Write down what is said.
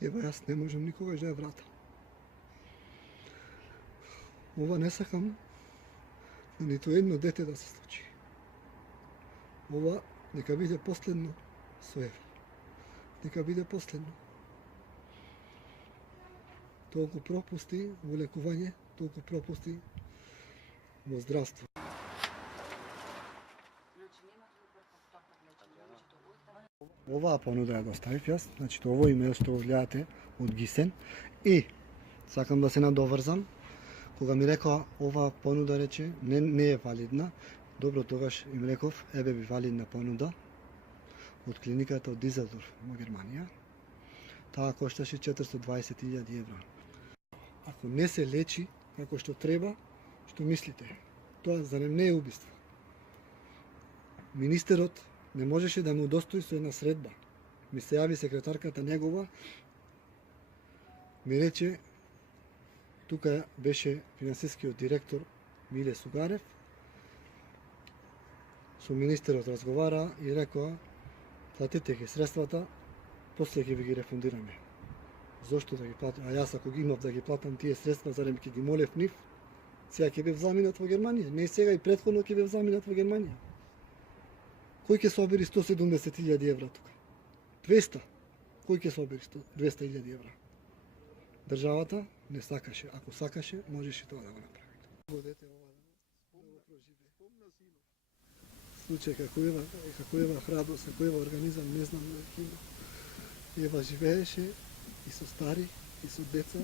Ева, јас не можам никогаш да ја вратам. Ова не сакам на ниту едно дете да се случи. Ова нека биде последно со Ева. Нека биде последно. Толку пропусти во лекување, толку пропусти во здравство. Оваа понуда ја доставив јас, значи ово имејл што го гледате од Гисен, и сакам да се надоврзам, кога ми рекоа оваа понуда, рече, не е валидна, добро, тогаш им реков, ебе би валидна понуда од клиниката од Дизелдорф во Германија. Таа кошташе 420.000 евра. Ако не се лечи како што треба, што мислите? Тоа зарем не е убиство? Министерот не можеше да му удостои со една средба. Ми се јави секретарката негова, ми рече, тука беше финансискиот директор Миле Сугарев, со министерот разговара и рекоа, платете ги средствата, после ќе ви ги рефундираме. Зошто да ги платам? А јас ако ги имав да ги платам тие средства, зарем ќе ги молев нив, сега ќе бев заминат во Германија. Не сега, и претходно ќе бев заминат во Германија. Кој ќе собери 170.000 евра тука? 200. Кој ќе собери 200.000 евра? Државата не сакаше. Ако сакаше, можеше тоа да го направи. Водете ова да го проживее. Случај како Ева храброст, како Ева организам, не знам да има. Ева живееше и со стари, и со деца,